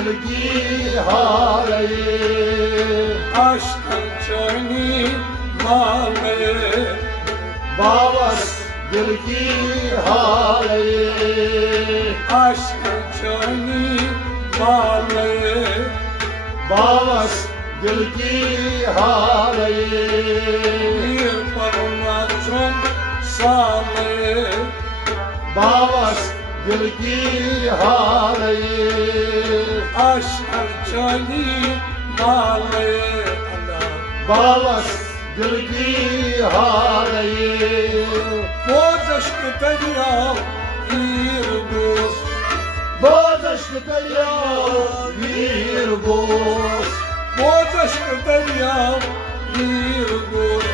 दिल की हारे aşkın çayını malı बावस दिल की हारे aşkın çayını malı बावस दिल की हारे bir parına çok sağlı बावस दिल की हारे aşkın çayını malı बावस दिल की हारे boz aşkı derya bir dost बोझ अश्क दरिया वीर Bose boz aşkı derya bir dost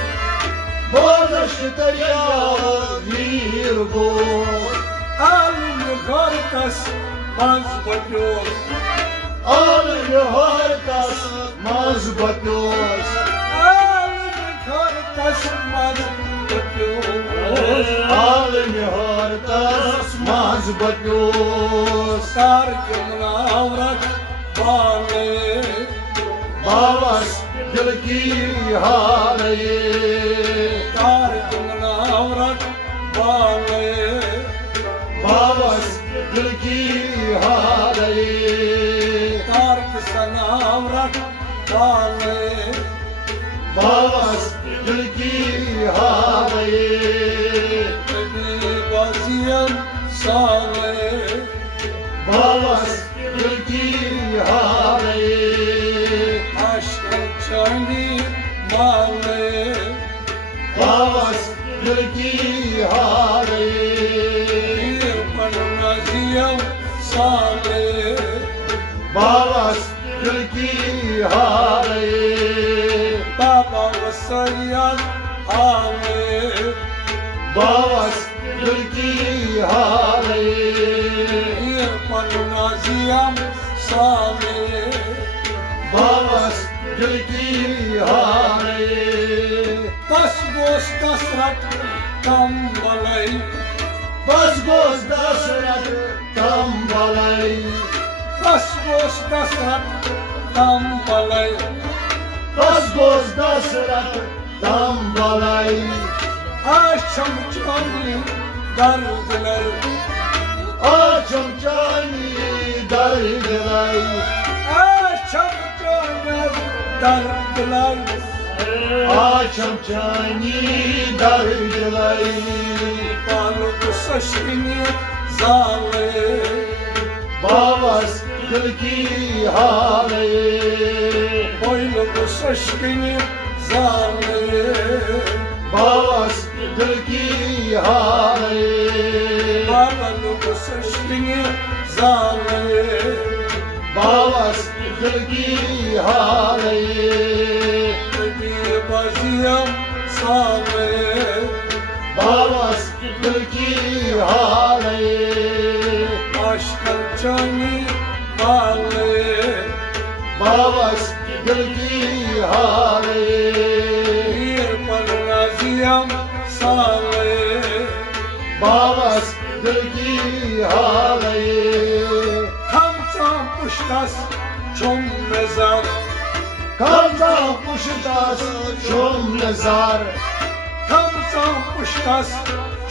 बोझ अश्क दरिया वीर Bose alın kartas maz bakıyor आल हर तस मज बत्योस alın kartas maz bakıyor आल हर तस मज बत्योस kar gümrü avrak bağlı बावस दिल की हारे kar gümrü avrak bağlı बावस दिल की हारे kar sana avrak bağlı बावस दिल की हारे Beni baziyem sağlı बावस दिल की हारे aşkın çayını malı बावस दिल की हारे bir parmaziyem sağlı बावस दिल की हारे baba vasayyan halı बावस दिल की हारे bir parmaziyem sağlı बावस दिल की हारे tas boz tasrak kambalay बस गोस दशरथ तम बलई tas boz tasrak kambalay बस गोस दशरथ तम बलई aşam çayını dardılar आचम चानी दर्द लाई aşam çayını dardılar आचम चानी दर्द लाई balık saçını zalı बावस दिल की हारे boylu saçını zalı बावस दिल की हारे balık saçını zalı बावस दिल की हारे bir baziyem sağlı बावस दिल की हारे aşkın çayını malı बावस दिल की हारे bir parmaziyem sağlı बावस दिल की हारे tam kuştas çom mezar कब्जा पुशदास Shome नजार tam kuştas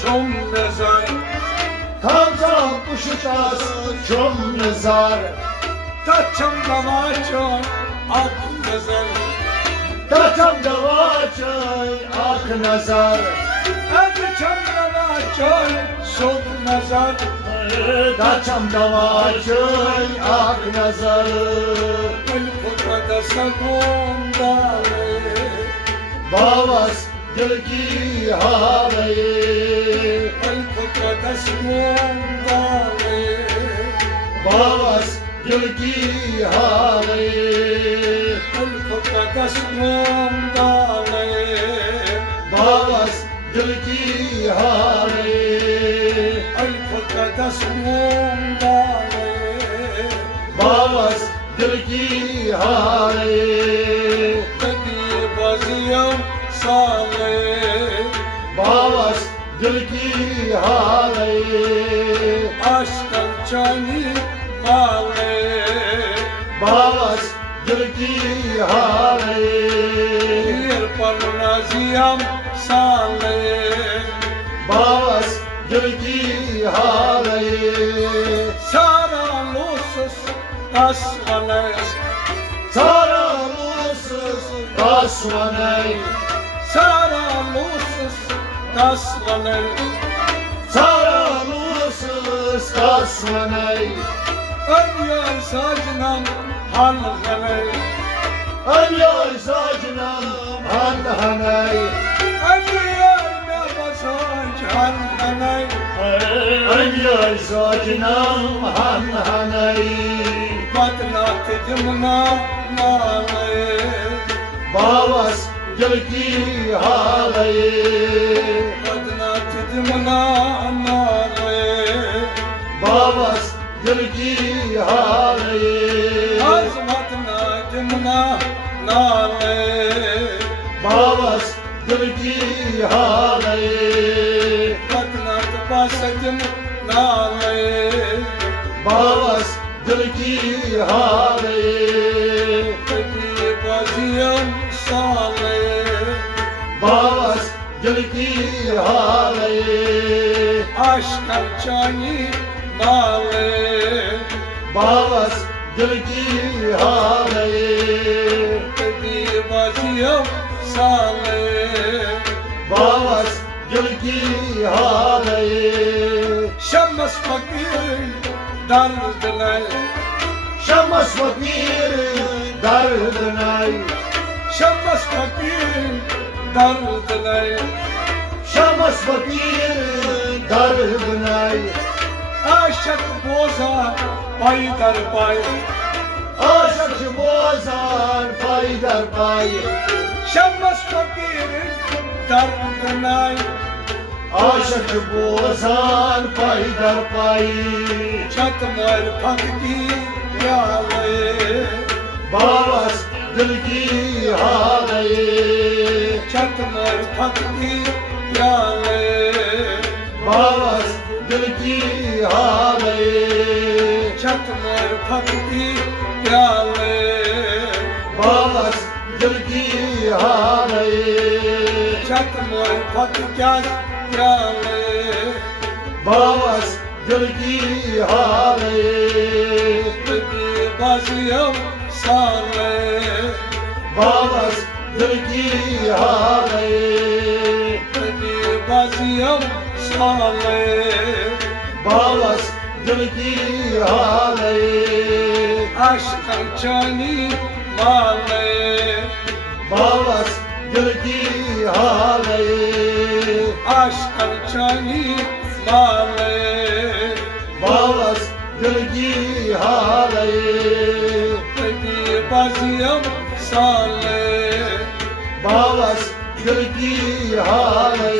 çom mezar कब्जा पुशदास Shome नजार taçam davaçon ak mezar तचम दवाचय आख नजार taçam davaçon sok mezar तचम दवाचय आख नजार el kutrada sagondalı बावस दिल की हारे el kutrada sagondalı बावस दिल की हारे el kutrada sagondalı बावस दिल की हारे el kutrada sagondalı बावस दिल की हारे Beni baziyem sağlı बावस दिल की हारे aşkın çayını malı हारे पीर पर नाजियम साले बावस दिल की हारे सारा लोसस असले सारा लूसस tasvanay सारा लोसस असले सारा लूसस tasvanay अनियर साजनम हल गले Anyay sajnam hanhanay अनियर में बसाज हल गले Anyay sajnam hanhanay बदला ते जमुना नाले बावस दिल की हारे बदला ते जमुना नाले बावस दिल की हारे आज बदला जमुना नाले बावस दिल की हारे बदला ते पास जमुना नाले बावस दिल की हारे कभी बाजियम साले बावस दिल की हारे आशकल चानी नाले बावस दिल की हारे कभी बाजियम साले बावस दिल की हारे शमस फकीर दर्द नहीं शमस फकीर दर्द नहीं शमस फकीर दर्द नहीं शमस फकीर दर्द नहीं आशक बोझा पाई दर पाई आशक बोझान पाई दर पाई शमस फकीर दर्द नहीं आशक बोझान पाई दर पाई छत मर फटकी याले बावस दिल की हारे छत मर फटकी याले बावस दिल की हारे छत मर फटकी याले बावस दिल की हारे छत मर फटक्या याले बावस दिल की हारे कभी बाजियम साले बावस दिल की हारे कभी बाजियम साले बावस दिल की हारे आशकल चानी माले बावस दिल की हारे आशकल चानी माले बावस दिल की हारे कभी बाजियम साले बावस दिल की हारे